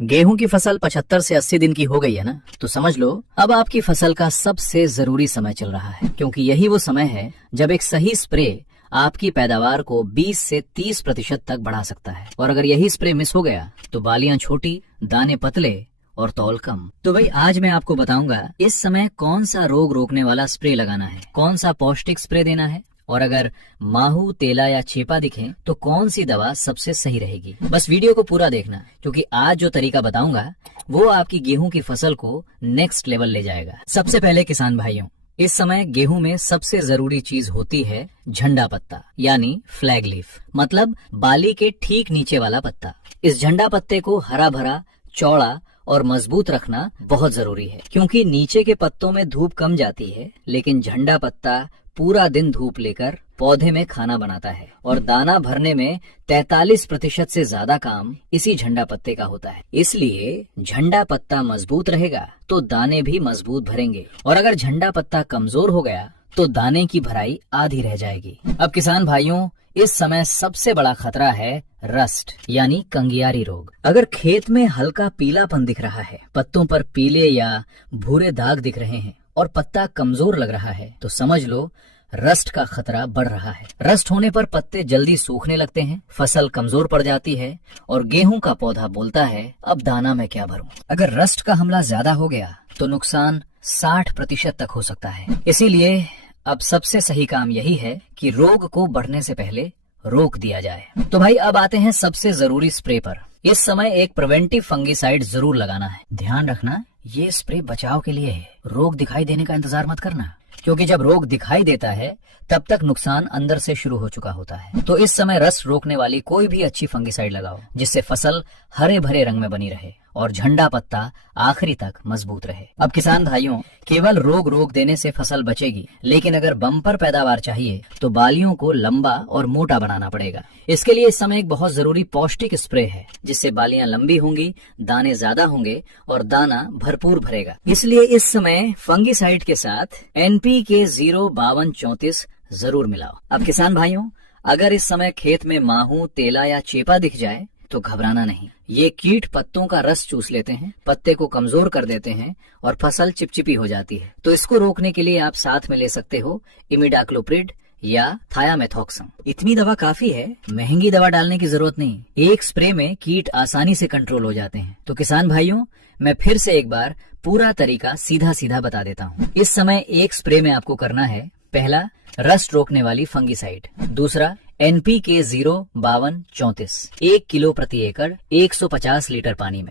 गेहूं की फसल 75 से 80 दिन की हो गई है ना, तो समझ लो अब आपकी फसल का सबसे जरूरी समय चल रहा है, क्योंकि यही वो समय है जब एक सही स्प्रे आपकी पैदावार को 20 से 30% तक बढ़ा सकता है। और अगर यही स्प्रे मिस हो गया तो बालियां छोटी, दाने पतले और तौल कम। तो भाई आज मैं आपको बताऊंगा इस समय कौन सा रोग रोकने वाला स्प्रे लगाना है, कौन सा पौष्टिक स्प्रे देना है, और अगर माहू, तेला या चेपा दिखे तो कौन सी दवा सबसे सही रहेगी। बस वीडियो को पूरा देखना, क्योंकि आज जो तरीका बताऊंगा वो आपकी गेहूं की फसल को नेक्स्ट लेवल ले जाएगा। सबसे पहले किसान भाइयों, इस समय गेहूं में सबसे जरूरी चीज होती है झंडा पत्ता, यानी फ्लैग लीफ, मतलब बाली के ठीक नीचे वाला पत्ता। इस झंडा पत्ते को हरा भरा, चौड़ा और मजबूत रखना बहुत जरूरी है, क्योंकि नीचे के पत्तों में धूप कम जाती है, लेकिन झंडा पत्ता पूरा दिन धूप लेकर पौधे में खाना बनाता है और दाना भरने में 43% से ज्यादा काम इसी झंडा पत्ते का होता है। इसलिए झंडा पत्ता मजबूत रहेगा तो दाने भी मजबूत भरेंगे, और अगर झंडा पत्ता कमजोर हो गया तो दाने की भराई आधी रह जाएगी। अब किसान भाइयों, इस समय सबसे बड़ा खतरा है रस्ट, यानी कंगियारी रोग। अगर खेत में हल्का पीलापन दिख रहा है, पत्तों पर पीले या भूरे दाग दिख रहे हैं और पत्ता कमजोर लग रहा है, तो समझ लो रस्ट का खतरा बढ़ रहा है। रस्ट होने पर पत्ते जल्दी सूखने लगते हैं, फसल कमजोर पड़ जाती है और गेहूं का पौधा बोलता है अब दाना मैं क्या भरूं। अगर रस्ट का हमला ज्यादा हो गया तो नुकसान 60% तक हो सकता है। इसीलिए अब सबसे सही काम यही है कि रोग को बढ़ने से पहले रोक दिया जाए। तो भाई अब आते हैं सबसे जरूरी स्प्रे पर। इस समय एक प्रिवेंटिव फंगिसाइड जरूर लगाना है। ध्यान रखना, ये स्प्रे बचाव के लिए है, रोग दिखाई देने का इंतजार मत करना, क्योंकि जब रोग दिखाई देता है तब तक नुकसान अंदर से शुरू हो चुका होता है। तो इस समय रस्ट रोकने वाली कोई भी अच्छी फंगिसाइड लगाओ, जिससे फसल हरे भरे रंग में बनी रहे और झंडा पत्ता आखिरी तक मजबूत रहे। अब किसान भाइयों, केवल रोग रोक देने से फसल बचेगी, लेकिन अगर बम्पर पैदावार चाहिए तो बालियों को लंबा और मोटा बनाना पड़ेगा। इसके लिए इस समय एक बहुत जरूरी पौष्टिक स्प्रे है, जिससे बालियां लंबी होंगी, दाने ज्यादा होंगे और दाना भरपूर भरेगा। इसलिए इस समय फंगिसाइड के साथ NPK 05234 जरूर मिलाओ। अब किसान भाइयों, अगर इस समय खेत में माहू, तेला या चेपा दिख जाए तो घबराना नहीं। ये कीट पत्तों का रस चूस लेते हैं, पत्ते को कमजोर कर देते हैं और फसल चिपचिपी हो जाती है। तो इसको रोकने के लिए आप साथ में ले सकते हो इमिडाक्लोप्रिड या थायामेथॉक्सम। इतनी दवा काफी है, महंगी दवा डालने की जरूरत नहीं। एक स्प्रे में कीट आसानी से कंट्रोल हो जाते हैं। तो किसान भाइयों, मैं फिर से एक बार पूरा तरीका सीधा सीधा बता देता हूँ। इस समय एक स्प्रे में आपको करना है, पहला रस्ट रोकने वाली फंगिसाइड, दूसरा NPK 05234 1 किलो प्रति एकड़ 150 लीटर पानी में,